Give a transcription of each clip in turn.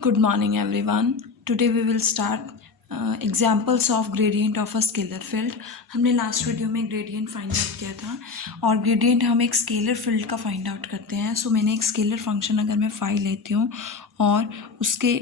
Good morning everyone. Today we will start examples of gradient of a scalar field. हमने last video में gradient find out किया था और gradient हम एक स्केलर फील्ड का फाइंड आउट करते हैं. सो मैंने एक स्केलर फंक्शन अगर मैं फाई लेती हूँ और उसके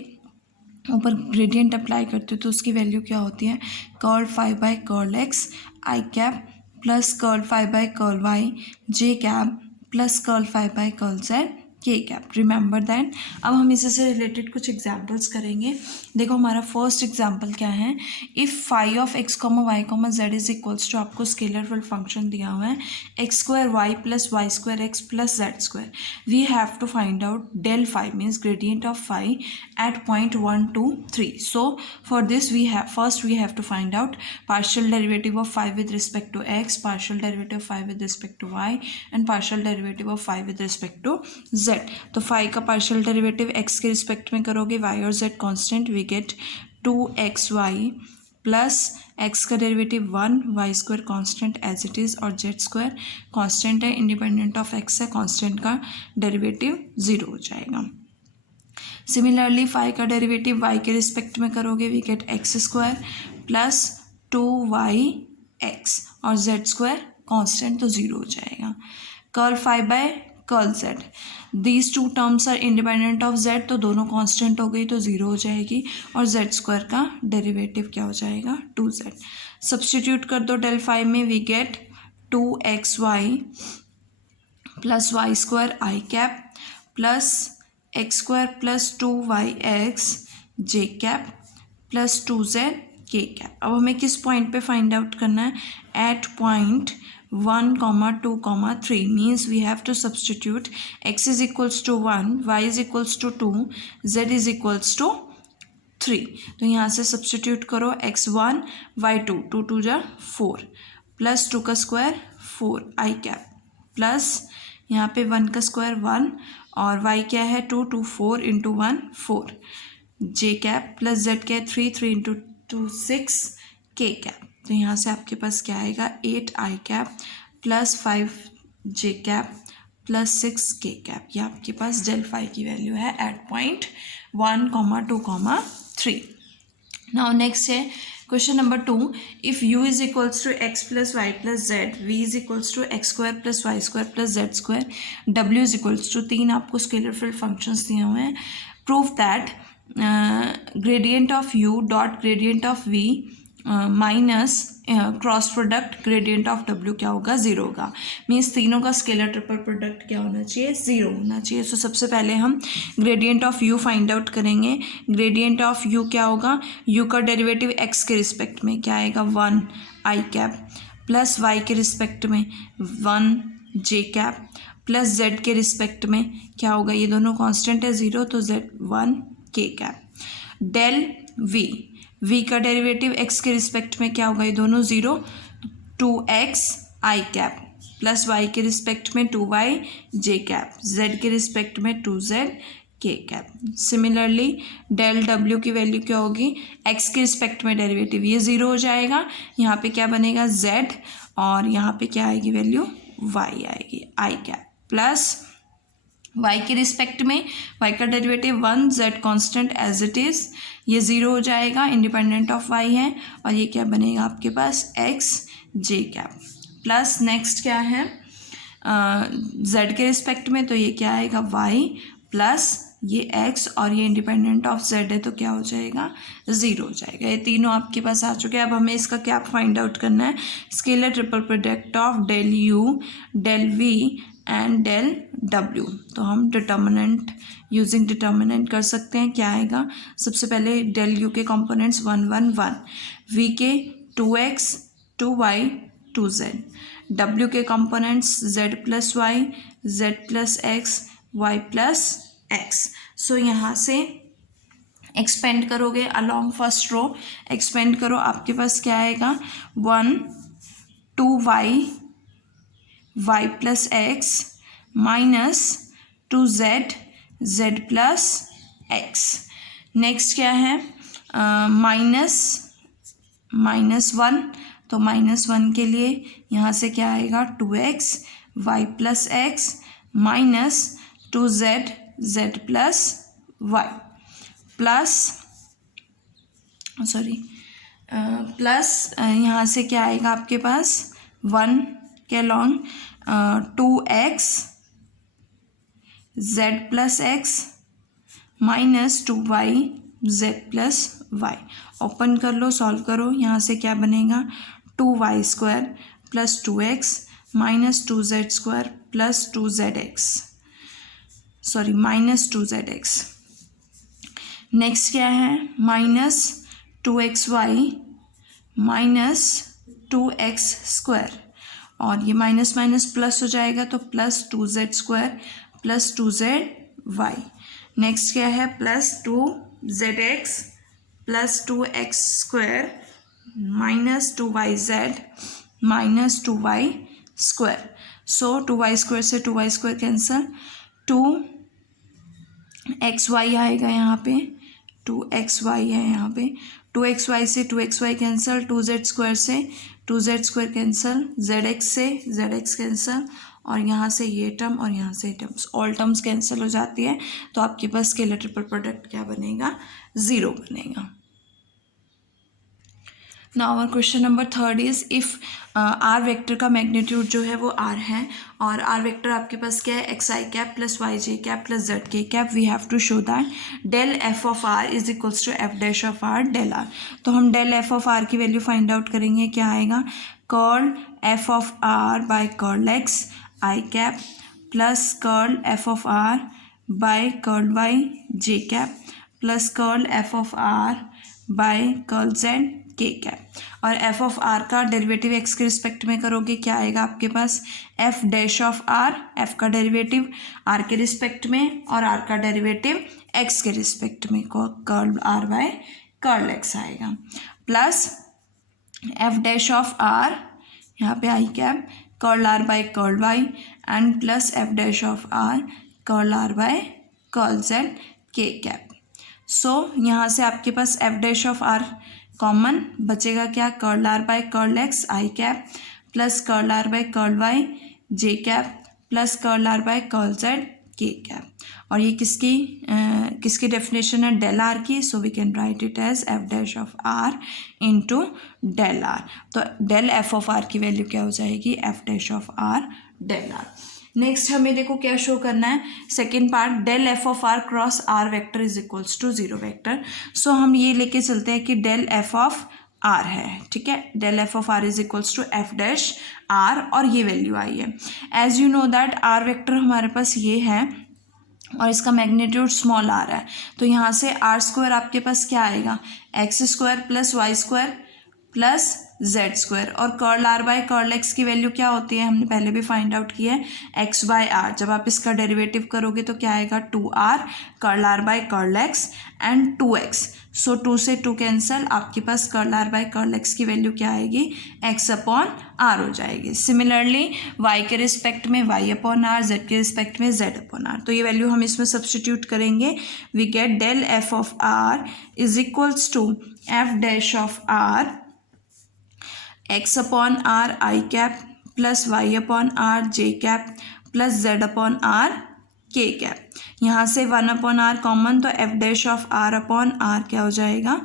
ऊपर ग्रेडियंट अप्लाई करती हूँ तो उसकी वैल्यू क्या होती है, curl phi by curl x I cap plus curl phi by curl Y J cap plus curl phi by curl Z के कैप. Remember that. अब हम इसी से रिलेटेड कुछ एग्जांपल्स करेंगे. देखो हमारा फर्स्ट एग्जांपल क्या है. If phi of x comma y comma z is equals to, आपको स्केलर फील्ड फंक्शन दिया हुआ है x square y plus y square x plus z square. We have to find out del phi means gradient of phi at point 1 2 3. So for this we have to find out partial derivative of phi with respect to x, partial derivative of phi with respect to y and partial derivative of phi with respect to z. तो phi का partial derivative x के respect में करोगे, y और z constant, we get 2xy plus x का derivative 1, y square constant as it is और z square constant है, independent of x है, कॉन्स्टेंट का डेरिवेटिव 0 हो जाएगा. सिमिलरली फाई का डेरिवेटिव वाई के रिस्पेक्ट में करोगे, we get x square plus 2y x और जेड स्क्वायर कॉन्स्टेंट तो 0 हो जाएगा. Curl phi by curl z, these two terms are independent of z, तो दोनों कांस्टेंट हो गई तो 0 हो जाएगी और जेड स्क्वायर का डेरिवेटिव क्या हो जाएगा 2z. सब्सटीट्यूट कर दो डेल फाई में, we get 2xy plus y square i cap plus x square plus 2yx j cap plus 2z k cap. अब हमें किस पॉइंट पे फाइंड आउट करना है, at point 1, 2, 3 means we have to substitute x is equals to 1, y is equals to 2, z is equals to 3. तो यहाँ से substitute करो, x1 y2 2 2 जा 4 प्लस 2 का स्क्वायर 4 आई कैप प्लस यहाँ पे 1 का स्क्वायर 1 और y क्या है 2 2 4 इंटू 1 4 जे कैप प्लस z क्या है 3 3 इंटू 2 6 के कैप. तो यहाँ से आपके पास क्या आएगा 8 i cap plus 5 j cap plus 6 k cap. ये आपके पास डेल फाई की वैल्यू है एट पॉइंट 1, 2, 3. नाउ नेक्स्ट है question number 2. If u is equals to x plus y plus z, v is equals to x square plus y square plus z square, w is equals to 3 आपको scalar field functions दिए हुए हैं. Prove that gradient of u dot gradient of v minus cross product gradient of w क्या होगा 0 होगा. Means तीनों का scalar triple product क्या होना चाहिए 0 होना चाहिए. सो सबसे पहले हम gradient of u find out करेंगे. ग्रेडियंट ऑफ u क्या होगा, u का डेरिवेटिव x के रिस्पेक्ट में क्या आएगा 1 आई कैप प्लस y के रिस्पेक्ट में 1 जे कैप प्लस z के रिस्पेक्ट में क्या होगा, ये दोनों कांस्टेंट है 0 तो z 1 के कैप. डेल v का डेरिवेटिव x के रिस्पेक्ट में क्या होगा, ये दोनों 0 2x आई कैप प्लस y के रिस्पेक्ट में 2y जे कैप z के रिस्पेक्ट में 2z k cap. Similarly del w की वैल्यू क्या होगी, x के रिस्पेक्ट में डेरिवेटिव ये 0 हो जाएगा, यहाँ पे क्या बनेगा z और यहाँ पे क्या आएगी वैल्यू y आएगी आई कैप प्लस y के रिस्पेक्ट में y का derivative 1 z constant as it is, ये 0 हो जाएगा, इंडिपेंडेंट ऑफ y है और ये क्या बनेगा आपके पास x जे कैप प्लस नेक्स्ट क्या है z के रिस्पेक्ट में, तो ये क्या आएगा y प्लस ये x और ये इंडिपेंडेंट ऑफ z है तो क्या हो जाएगा 0 हो जाएगा. ये तीनों आपके पास आ चुके हैं. अब हमें इसका क्या फाइंड आउट करना है, scalar triple product of del u del v and del w. तो हम डिटर्मिनेंट यूजिंग डिटर्मिनेंट कर सकते हैं. क्या आएगा, सबसे पहले डेल u के कंपोनेंट्स 1 1 1, v के 2x 2y 2z, w के components z plus y z plus x y plus x. So यहाँ से एक्सपेंड करोगे अलॉन्ग फर्स्ट रो, एक्सपेंड करो, आपके पास क्या आएगा 1 2y y plus x minus 2z z plus x. Next क्या है -1, तो -1 के लिए यहाँ से क्या आएगा 2x y plus x minus 2z z plus y plus यहाँ से क्या आएगा आपके पास 1 के लॉन्ग 2x z plus x minus 2y z plus y. Open कर लो, सॉल्व करो। यहाँ से क्या बनेगा 2y² plus 2x minus 2z² plus 2zx minus 2zx। Next क्या है माइनस 2xy माइनस 2x² और ये माइनस माइनस प्लस हो जाएगा तो plus 2z² plus 2zy। Next क्या है plus 2zx plus 2x² minus 2yz minus 2y²। सो 2y² से 2y² कैंसल, 2xy आएगा यहाँ पे, 2xy है यहाँ पे, 2xy से 2xy कैंसल, 2z² से 2z² कैंसल, zx से zx कैंसल और यहाँ से ये टर्म और यहाँ से टर्म्स, ऑल टर्म्स कैंसिल हो जाती है। तो आपके पास स्केलर ट्रिपल प्रोडक्ट क्या बनेगा 0 बनेगा। Now our question number 3 is if r vector का मैग्नीट्यूड जो है वो आर है और आर वेक्टर आपके पास क्या है एक्स आई कैप प्लस वाई जे कैप प्लस जेड के cap, we have to show that del f of r is equals to f dash of r del r. तो हम डेल एफ ऑफ आर की value find out करेंगे, क्या आएगा curl f of r by curl x I cap plus curl f of r by curl Y J cap plus curl f of r by curl Z के cap. और f of r का derivative x के respect में करोगे, क्या आएगा आपके पास f dash of r, f का डेरिवेटिव आर के रिस्पेक्ट में और आर का डेरिवेटिव एक्स के रिस्पेक्ट में, curl are by curl x आएगा, plus f dash of r यहाँ पे i cap curl are by curl y and plus f dash of r curl are by curl Z के cap. So यहाँ से आपके पास f dash of r common बचेगा, क्या curl are by curl x I cap plus curl are by curl Y J cap plus curl are by curl Z के cap. और ये किसकी डेफिनेशन है डेल आर की, so we can write it as f dash of r into del r. तो del f of r की value क्या हो जाएगी f dash of r del r. Next हमें देखो क्या शो करना है, second part del f of r cross r vector is equals to 0 vector. So हम ये लेके चलते हैं कि डेल एफ ऑफ आर है, ठीक है, del f of r is equals to f dash r और ये वैल्यू आई है। As you know that r vector हमारे पास ये है और इसका मैग्नीट्यूड स्मॉल आर है, तो यहाँ से आर स्क्वायर आपके पास क्या आएगा x² plus y² plus z² और curl are by curl x की वैल्यू क्या होती है हमने पहले भी फाइंड आउट किया है x बाय आर। जब आप इसका डेरिवेटिव करोगे तो क्या आएगा 2r curl are by curl x and 2x। So 2 से 2 कैंसल, आपके पास curl are by curl x की वैल्यू क्या आएगी x अपॉन आर हो जाएगी। सिमिलरली y के रिस्पेक्ट में y अपॉन आर, z के रिस्पेक्ट में z अपॉन आर। तो ये वैल्यू हम इसमें सब्सटीट्यूट करेंगे, we get del f of r is equals to f dash of r x upon r i cap plus y upon r j cap plus z upon r k cap. यहाँ से 1 upon r common, तो f dash of r upon r क्या हो जाएगा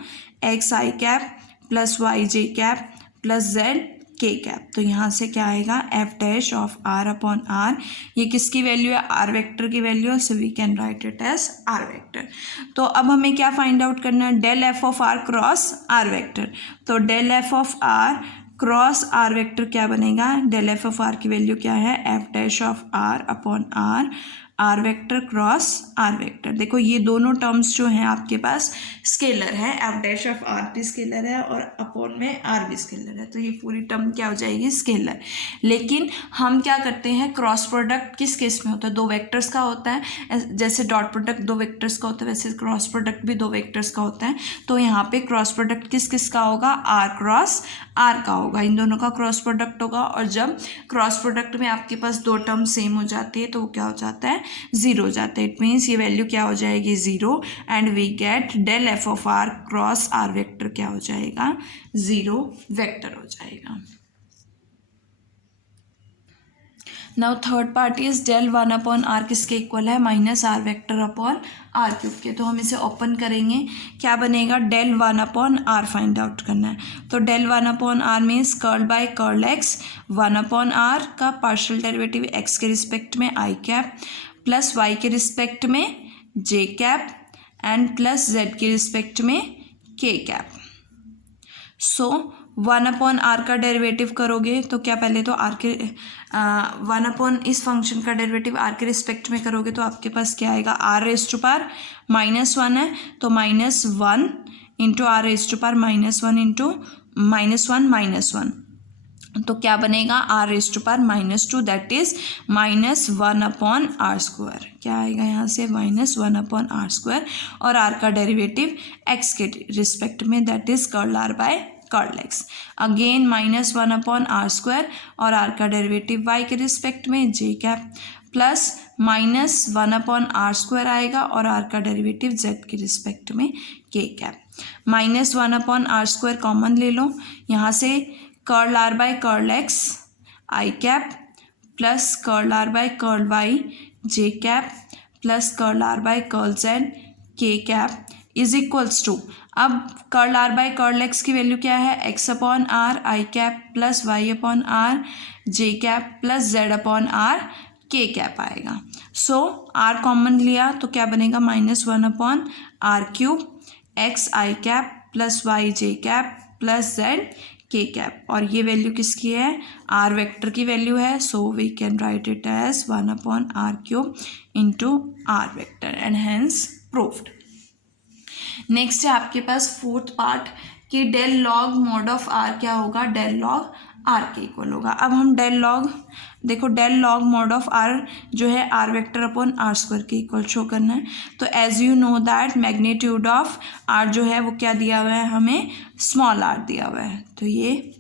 x i cap plus y j cap plus z k cap. तो यहाँ से क्या आएगा f dash of r upon r, ये किसकी वैल्यू है आर वेक्टर की वैल्यू है, so we can write it as r vector. तो अब हमें क्या फाइंड आउट करना है del f of r cross r vector. तो del f of r cross r vector क्या बनेगा, डेल एफ ऑफ आर की वैल्यू क्या है f dash of r upon r, r vector cross r vector. देखो ये दोनों टर्म्स जो हैं आपके पास स्केलर है, एफ डैश ऑफ आर भी स्केलर है और अपॉन में आर भी स्केलर है, तो ये पूरी टर्म क्या हो जाएगी स्केलर। लेकिन हम क्या करते हैं क्रॉस प्रोडक्ट किस केस में होता है, 2 वेक्टर्स का होता है, जैसे डॉट प्रोडक्ट 2 वेक्टर्स का होता है वैसे क्रॉस प्रोडक्ट भी 2 वेक्टर्स का होता है। तो यहाँ पे क्रॉस प्रोडक्ट किस किस का होगा आर क्रॉस आर का होगा, इन दोनों का क्रॉस प्रोडक्ट होगा। और जब क्रॉस प्रोडक्ट में आपके पास 2 टर्म सेम हो जाती है तो वो क्या हो जाता है 0 हो जाता है। इट मीन्स ये वैल्यू क्या हो जाएगी 0 and we get del f of r cross r vector क्या हो जाएगा 0 वेक्टर हो जाएगा। Now third part is del one upon r किसके इक्वल है, minus r vector upon r cube के। तो हम इसे ओपन करेंगे, क्या बनेगा, del one upon r find out करना है। तो del one upon r means curl by curl x, one upon r का पार्शियल डेरिवेटिव एक्स के रिस्पेक्ट में आई कैप प्लस वाई के रिस्पेक्ट में j cap and plus Z के respect में k cap. So one upon r का derivative करोगे तो क्या, पहले तो आर के वन अपॉन इस फंक्शन का डेरिवेटिव आर के रिस्पेक्ट में करोगे तो आपके पास क्या आएगा, आर रेज टू पावर -1 है तो -1 into r raise to power -1 into -1 तो क्या बनेगा, r raise to power -2 that is -1 upon r square. क्या आएगा यहाँ से, -1 अपॉन आर स्क्वायर और आर का डेरिवेटिव एक्स के रिस्पेक्ट में that is curl are by curl x. Again -1 upon r square और आर का डेरिवेटिव वाई के रिस्पेक्ट में j cap plus -1 upon r square आएगा और आर का डेरिवेटिव जेड के रिस्पेक्ट में k cap. -1 upon r square common ले लो, यहाँ से curl are by curl x I cap plus curl are by curl Y J cap plus curl are by curl Z के cap is equals to, अब curl are by curl x की value क्या है, x upon r i cap plus y upon r j cap plus z upon r k cap आएगा। So are common लिया तो क्या बनेगा, -1 अपॉन आर क्यूब एक्स आई cap plus Y जे cap plus Z के cap और ये value किसकी है, आर वेक्टर की वैल्यू है। So we can write it as 1 upon r cube into r vector and hence proved. Next है आपके पास फोर्थ पार्ट कि del log mod of r क्या होगा, डेल लॉग आर के इक्वल होगा। अब हम डेल लॉग, देखो del log mod of r जो है r vector upon r square के इक्वल शो करना है। तो as you know that magnitude of r जो है वो क्या दिया हुआ है, हमें स्मॉल आर दिया हुआ है। तो ये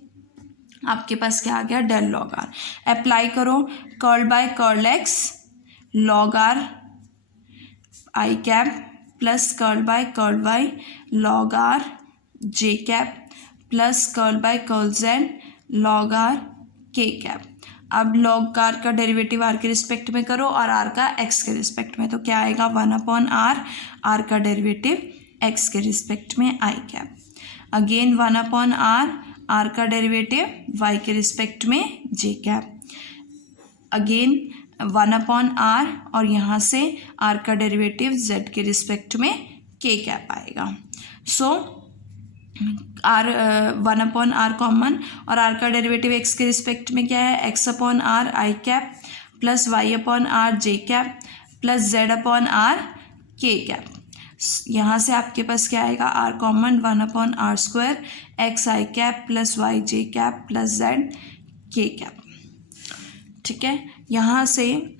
आपके पास क्या आ गया, डेल लॉग आर। अप्लाई करो, curl by curl x log r i cap plus curl by curl y log r j cap plus curl by curl z log r k cap. अब लॉग आर का derivative r के respect में करो और r का x के respect में, तो क्या आएगा, 1 अपॉन आर का डेरिवेटिव एक्स के रिस्पेक्ट में i cap. Again 1 upon r का डेरिवेटिव वाई के रिस्पेक्ट में j cap. Again 1 upon are और यहाँ से आर का डेरिवेटिव जेड के रिस्पेक्ट में के कैप आएगा। So r 1 upon r common और आर का डेरिवेटिव एक्स के रिस्पेक्ट में क्या है, x upon r i cap plus y upon r j cap plus z upon r k cap. यहाँ से आपके पास क्या आएगा, r common 1 upon r square x आई कैप प्लस वाई जे कैप प्लस जेड के कैप। ठीक है, यहाँ से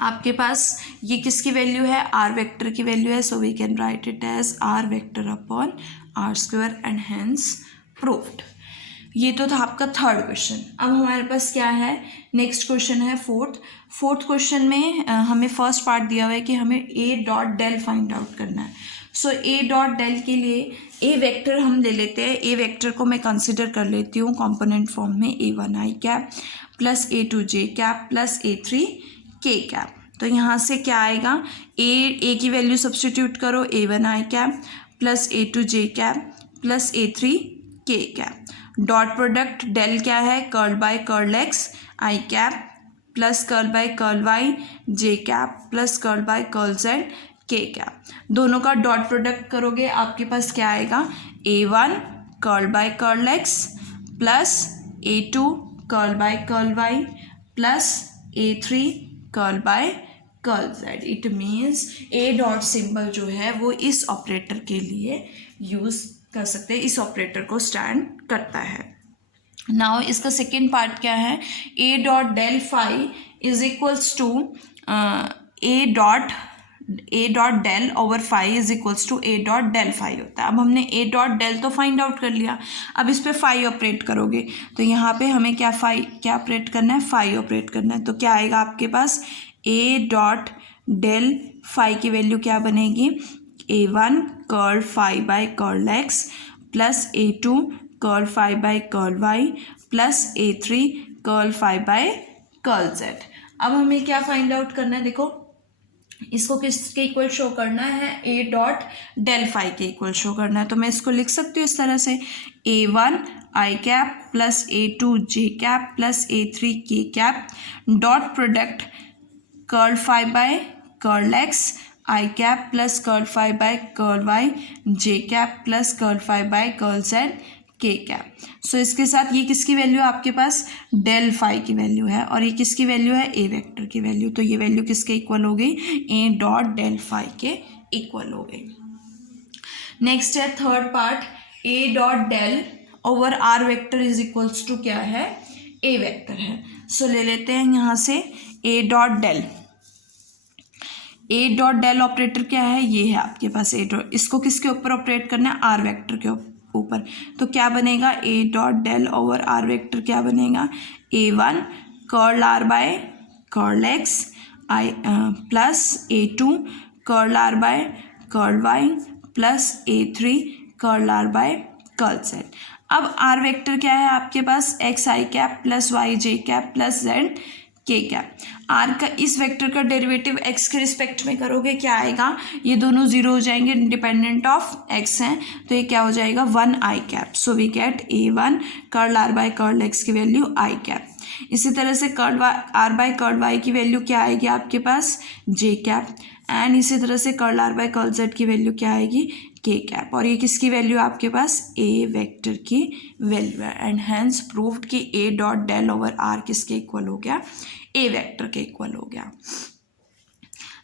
आपके पास ये किसकी वैल्यू है, आर वेक्टर की वैल्यू है। So we can write it as r vector upon r square and hence proved. ये तो था आपका थर्ड क्वेश्चन। अब हमारे पास क्या है, नेक्स्ट क्वेश्चन है फोर्थ क्वेश्चन में हमें फर्स्ट पार्ट दिया हुआ है कि हमें A dot del find out करना है। सो ए डॉट डेल के लिए ए वेक्टर हम ले लेते हैं। ए वेक्टर को मैं कंसिडर कर लेती हूँ कॉम्पोनेंट फॉर्म में, A1 आई कैप प्लस A2 जे कैप प्लस A3 के कैप। तो यहाँ से क्या आएगा, ए की वैल्यू सब्सटीट्यूट करो, A1 आई कैप प्लस A2 जे कैप प्लस A3 के कैप। डॉट प्रोडक्ट डेल क्या है, curl by curl x I cap plus curl by curl Y J cap plus curl by curl Z के cap. दोनों का dot product करोगे आपके पास क्या आएगा, A1 curl by curl x plus A2 curl by curl y plus A3 curl by curl z. It means A dot symbol जो है वो इस ऑपरेटर के लिए यूज़ कर सकते हैं, इस ऑपरेटर को स्टैंड करता है। नाउ इसका सेकेंड पार्ट क्या है, A dot del phi is equals to A dot del over phi is equals to A dot del phi होता है। अब हमने ए डॉट डेल तो फाइंड आउट कर लिया, अब इस पर फाई ऑपरेट करोगे तो यहाँ पे हमें क्या ऑपरेट करना है, फाई ऑपरेट करना है। तो क्या आएगा आपके पास, ए डॉट डेल फाई की वैल्यू क्या बनेगी, A1 curl phi by curl x plus A2 curl phi by curl y plus A3 curl phi by curl z. अब हमें क्या फाइंड आउट करना है, देखो इसको किसके इक्वल शो करना है, ए डॉट डेल फाई के इक्वल शो करना है। तो मैं इसको लिख सकती हूँ इस तरह से, A1 आई कैप प्लस A2 जे कैप प्लस A3 के cap dot product curl phi by curl x I cap plus curl phi by curl Y J cap plus curl phi by curl Z के cap. So इसके साथ ये किसकी value है आपके पास, del phi की वैल्यू है, और ये किसकी वैल्यू है, ए वेक्टर की वैल्यू। तो ये वैल्यू किसके इक्वल हो गई, ए डॉट डेल फाई के इक्वल हो गई। नेक्स्ट है third part, A dot del over r vector is equals to क्या है, ए वेक्टर है। सो ले लेते हैं यहाँ से A dot del. A dot del operator क्या है, ये है आपके पास ए डॉट, इसको किसके ऊपर ऑपरेट करना है, आर वेक्टर के ऊपर। तो क्या बनेगा, A dot del over r vector क्या बनेगा, A1 curl are by curl x i plus A2 curl are by curl y plus A3 curl are by curl z. अब आर वेक्टर क्या है आपके पास, एक्स आई कैप प्लस वाई जे cap plus Z के cap. R का इस vector का derivative x के रिस्पेक्ट में करोगे क्या आएगा, ये दोनों जीरो हो जाएंगे, इंडिपेंडेंट ऑफ एक्स हैं, तो ये क्या हो जाएगा 1 I cap. So we get A1 curl are by curl x की वैल्यू आई कैप। इसी तरह से curl are by curl Y की वैल्यू क्या आएगी आपके पास, जे कैप। एंड इसी तरह से curl are by curl z की वैल्यू क्या आएगी, के कैप। और ये किसकी वैल्यू आपके पास, ए वेक्टर की वैल्यू है। एंड हैंस प्रूव्ड कि A dot del over r किसके इक्वल हो गया, ए वेक्टर के इक्वल हो गया।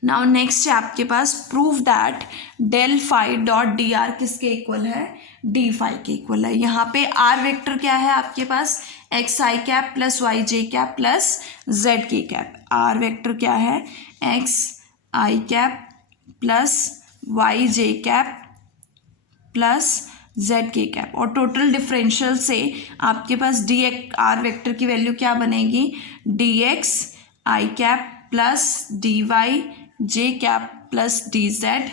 नाउ नेक्स्ट है आपके पास, prove that del phi dot D R किसके इक्वल है, डी फाई के इक्वल है। यहाँ पे आर वेक्टर क्या है आपके पास, एक्स आई कैप प्लस वाई जे कैप प्लस जेड के कैप। आर वेक्टर क्या है, एक्स आई कैप प्लस वाई जे कैप प्लस जेड के कैप। और टोटल डिफरेंशियल से आपके पास डी आर वेक्टर की वैल्यू क्या बनेगी, डी एक्स आई कैप प्लस डी वाई जे कैप प्लस डी जेड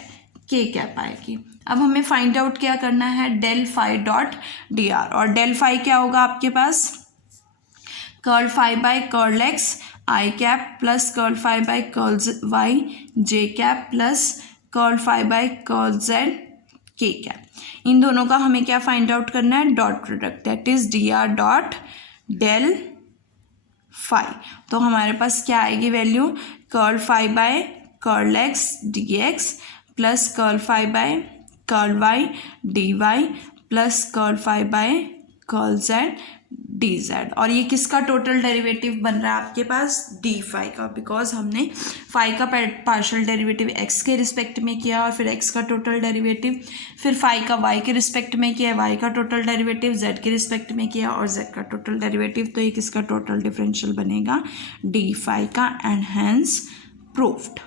के कैप आएगी। अब हमें फाइंड आउट क्या करना है, del phi dot D R. और डेल फाई क्या होगा आपके पास, curl phi by curl x I cap plus curl phi by curl Y J cap plus curl phi by curl Z के कैप। इन दोनों का हमें क्या फाइंड आउट करना है, dot product, that is D R dot del phi. तो हमारे पास क्या आएगी value, curl phi by curl x d x plus curl phi by curl y d y plus curl phi by curl z d z. और ये किसका total derivative बन रहा है आपके पास, डी फाई का, बिकॉज हमने फाई का पार्शियल डेरिवेटिव एक्स के रिस्पेक्ट में किया और फिर एक्स का टोटल डेरिवेटिव, फिर फाई का वाई के रिस्पेक्ट में किया, वाई का टोटल डेरिवेटिव जेड के रिस्पेक्ट में किया और जेड का टोटल डेरिवेटिव। तो ये किसका टोटल डिफरेंशियल बनेगा, डी फाई का। And hence proved.